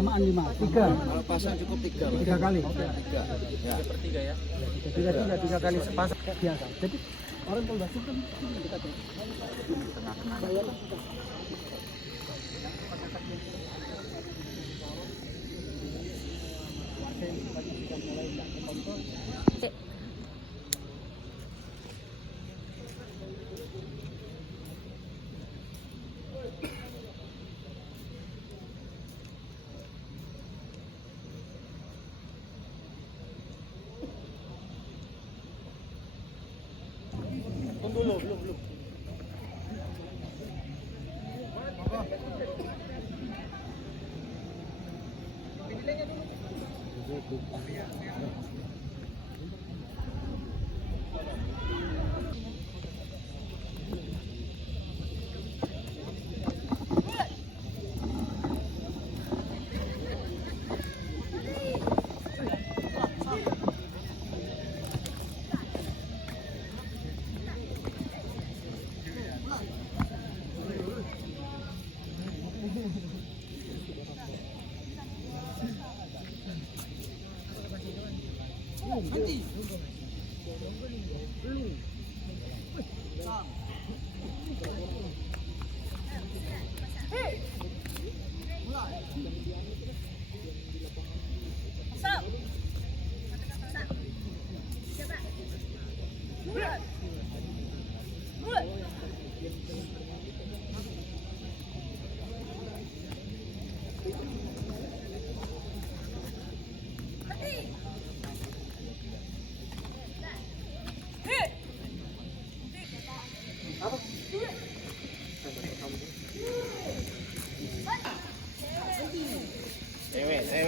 Lamaan 5. 3. Kalau pasang cukup 3. 3 kali. 3. Ya. 3/3 ya. 3 kali sepasang. Biasa. Jadi orang kalau basah kan kita tuh. Belum. Cewek.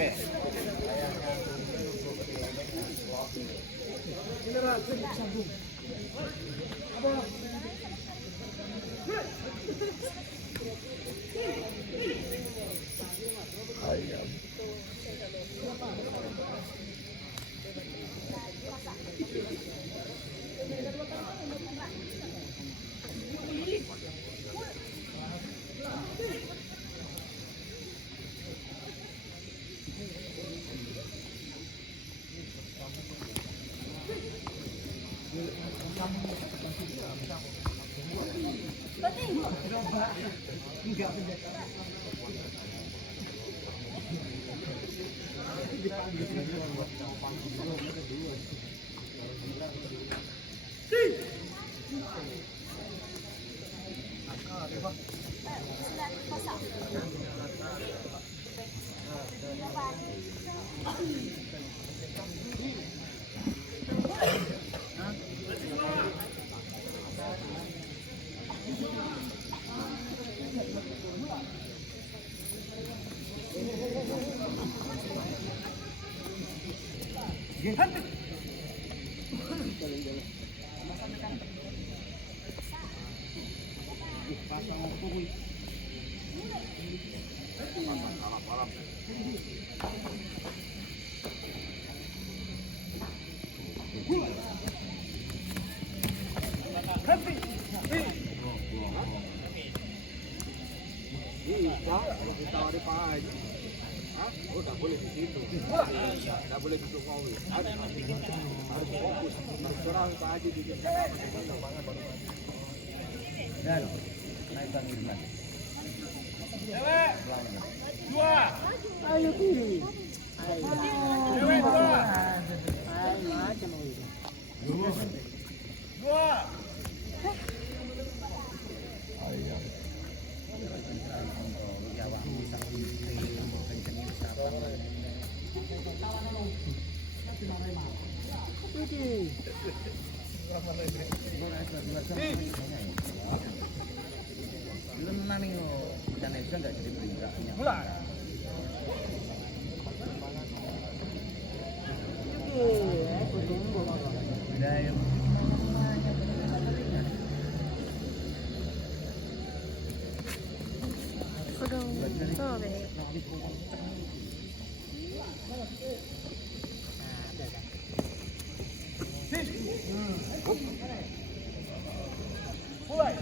Ditawari Pak Haji. Oh, nggak boleh di situ. Nggak boleh di Jokowi. Harus fokus. Harus serang Pak Haji di situ. Dan naikkan Irman. Cewek. 2. Ayo kiri. Cewek 2. Ayo macam itu. 2. Ayam. Belum nani lo, dan itu nggak jadi bergeraknya. Mulai. Mulai.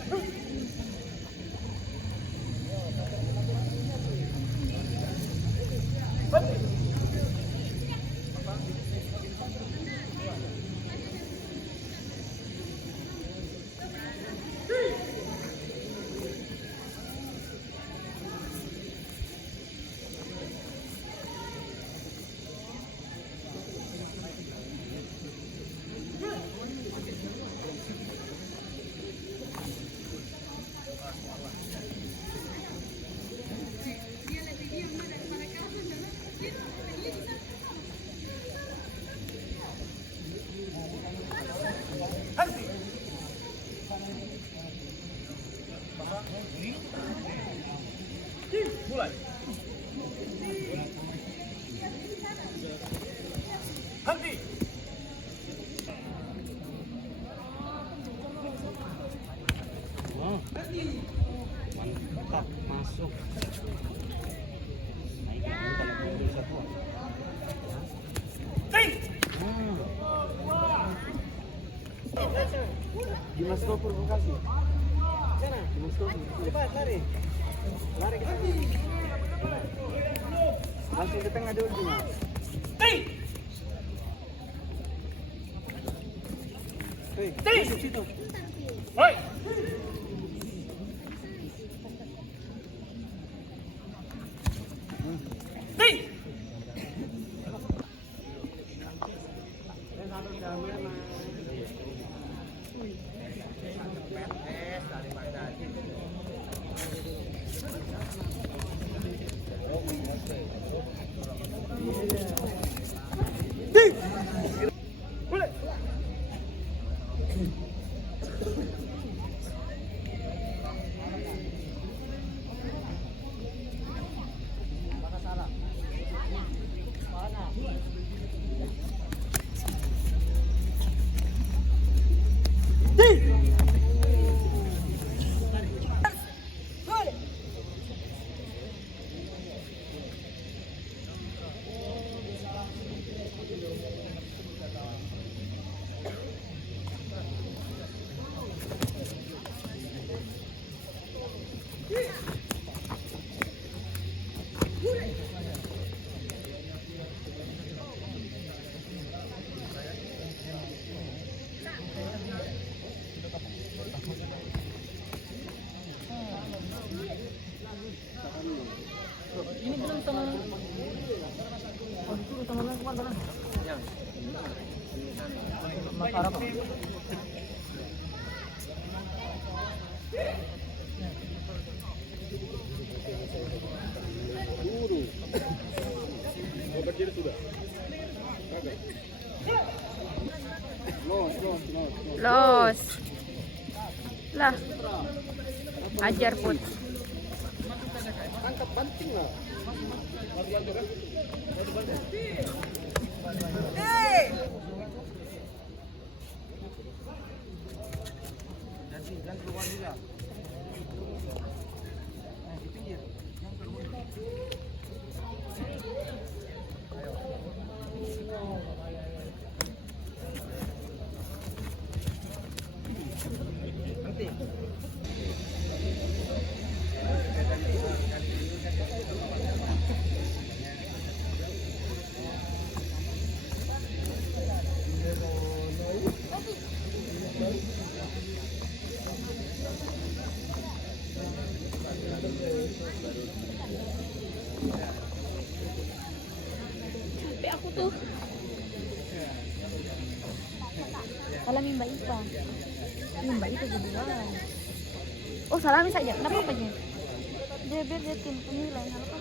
Mas Go provokasi. Sana, Mas Go. Cepat lari. Lari ke sana. Langsung ke tengah dulu, Mas. Hei, masuk situ. Hoi. Ini belum sama. Oh, itu sama lagi kemana? Yang. Makara apa? Guru. Mau berdiri sudah. Kagak. Los. Lah. Ajar Put. Angkat banting lah. Ganti keluar juga. Di pinggir. Nanti. Capek aku tuh. Salah Mbak Ipa. Mbak Ipa duluan. Oh, salami saja. Kenapa apanya? Dia biar dia tim penilai. Apa?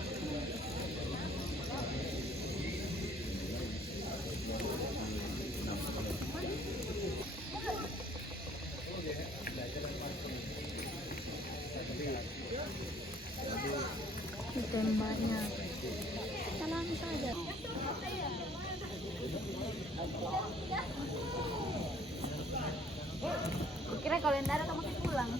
Tembaknya. Salami saja. Kira kalau yang darah kamu pulang.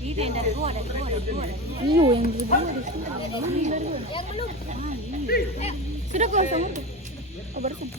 Itu yang dari gua. Iyo yang dua di sini. Yang belum. Sudah kosong itu. Oh baru satu.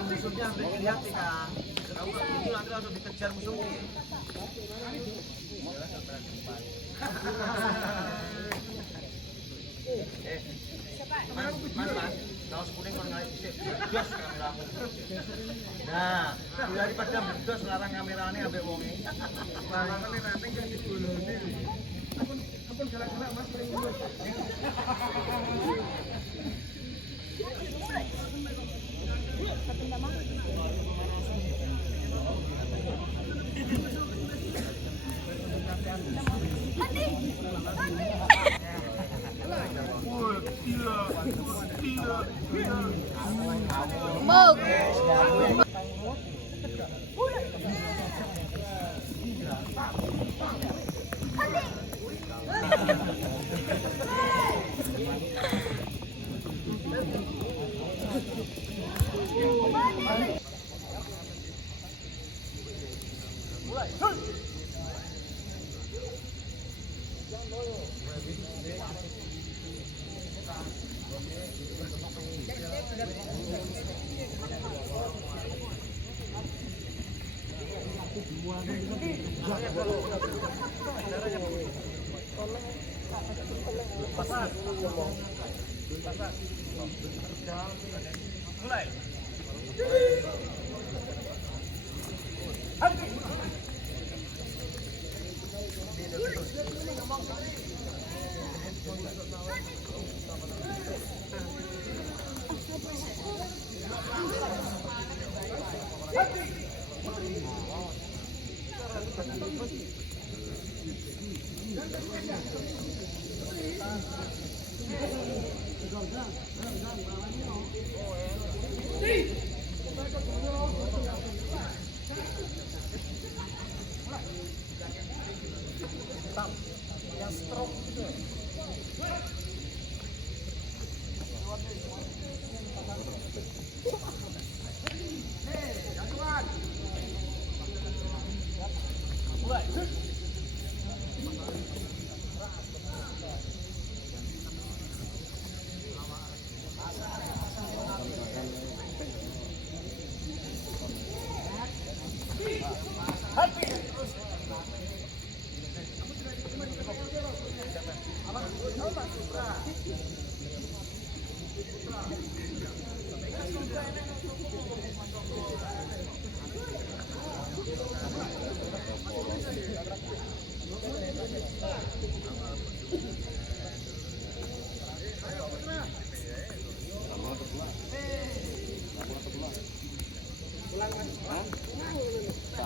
Musuhnya sampai dilihat Kang. Tahu kan itu nanti langsung dikejar musuhnya. Mas, kaos kuning kon ngalih dhisik. Jos kameramu. Nah, daripada berdos larang kamerane ambek wonge. Larangane nanti kan digolone. Ampun galak-galak Mas paling mulus.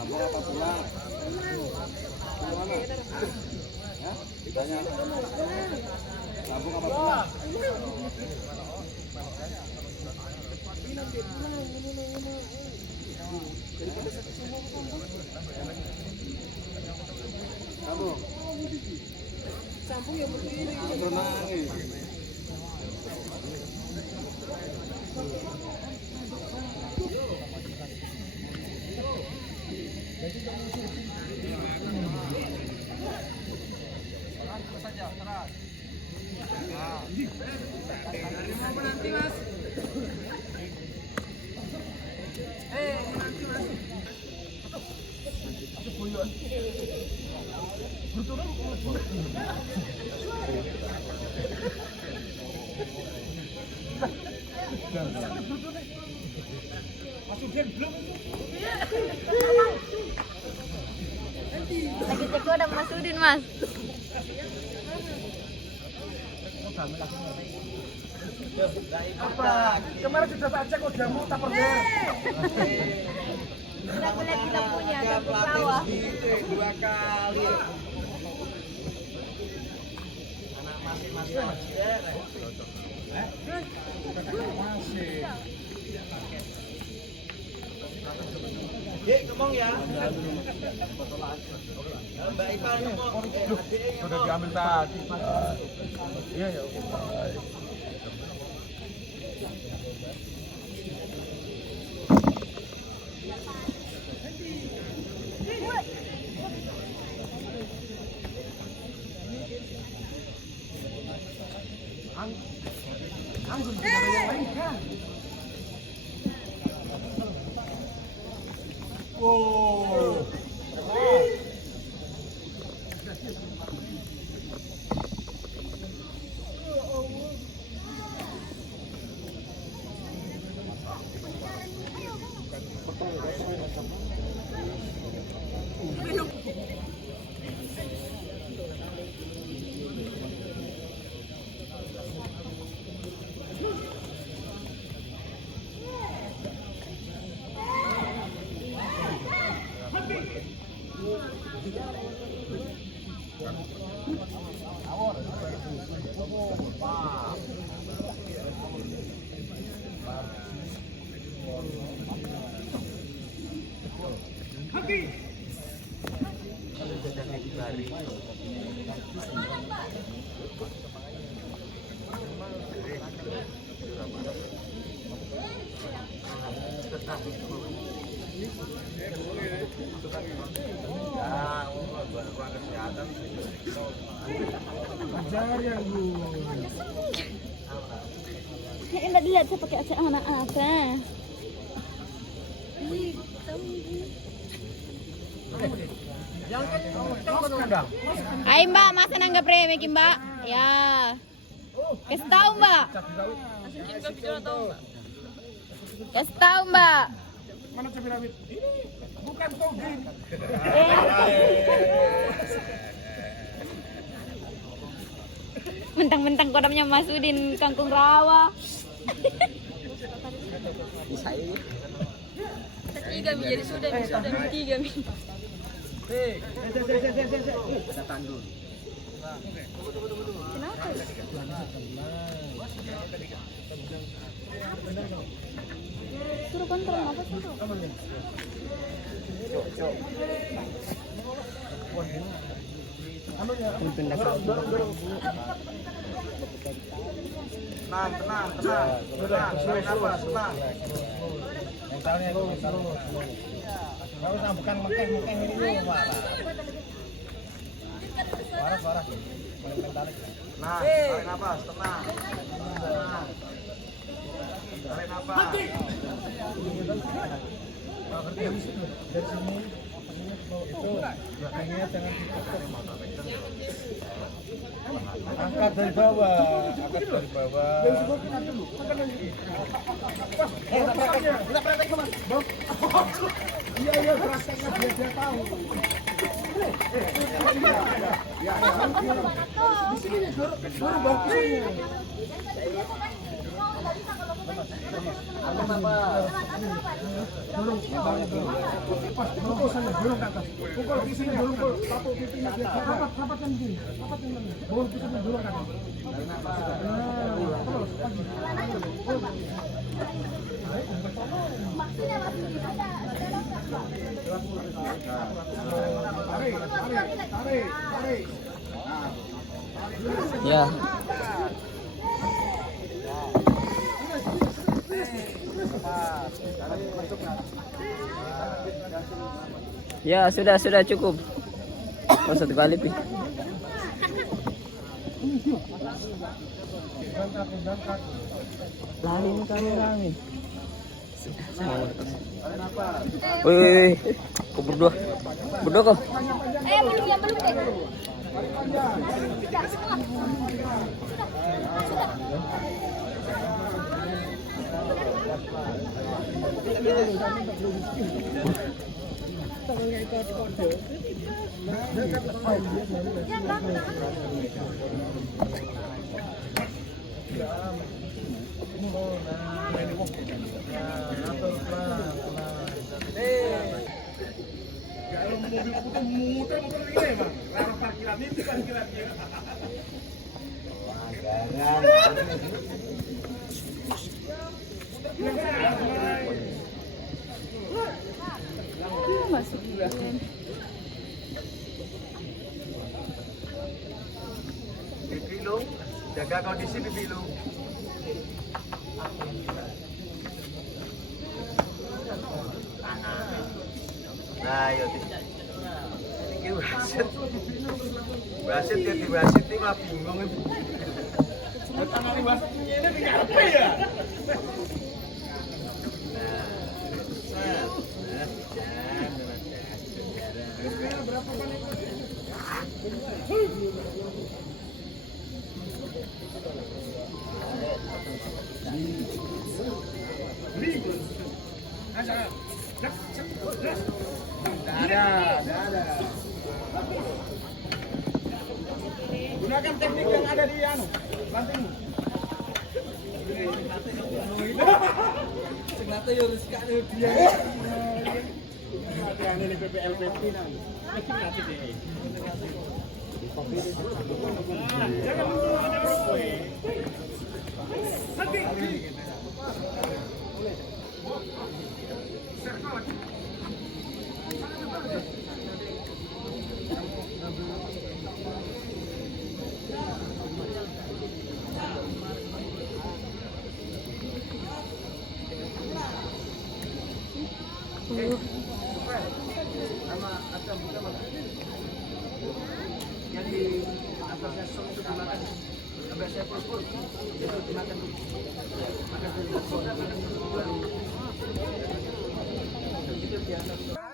Sambung apa pulang? Mana? Ya? Ditanya. Sambung apa pulang? Sambung. Sambung ya begini. Nangis. Menanti Mas. Menanti Mas. Lagi teko udah Mas Udin, Mas. Apa? Kemarin sudah tak cek kok jamu tak perlu. Lagu-lagu kita punya. pelatih gitu 2 kali. Anak masih aja. Masih. Dek, ngomong ya. Mbak Ipa ngomong. Sudah diambil tadi. Iya ya. Enggak dilihat saya pakai anak apa. Ayo Mbak, masa nanggap remeh Mbak? Ya. Kasih tahu Mbak. Kasih tahu Mbak. Mana cabai rawit? Ini bukan toge. Mentang-mentang kodamnya masukin kangkung rawa. Tiga jadi sudah tiga mi. Kenapa? Suruh kontrol apa suruh? Tenang. Tarik nafas, tenang. Mentalnya itu mental. Enggak usah bukan mekeng ini dulu, Pak. Parah. Nah, tarik nafas, tenang. Tarik nafas. Dari sini itu belakangnya jangan ditutup. Angkat dari bawah. Kita praktek Mas. Iya, prakteknya dia tahu. Di sini baru bagus. Dorong pas pukul sana dorong ke atas pukul di sini pukul satu pipinya dia rapatkan begini dorong pipinya dorong ke atas terus tarik Ya. Ya, sudah cukup. Oh, 1 kali, Pi. Langin kami. Woi. Kok berdua kok? Belum deh. muter-muter ini bang. Karena parkiran itu parkirannya. Masukin. Bibi lu, jaga kondisi bibi lu. Nah, ya ini wasit. Wasit ya di wasit ini mah bingung itu. Tangan wasit ini apa ya? Ada. Gunakan teknik yang ada di bantingmu. Ternyata ya sekali dia. Ada di PPLPP nanti. Jangan mundur ada rokok. Yang di atasnya sok itu dimakan. Sampai saya pur itu dimakan dulu. Makan dulu. Itu biasa.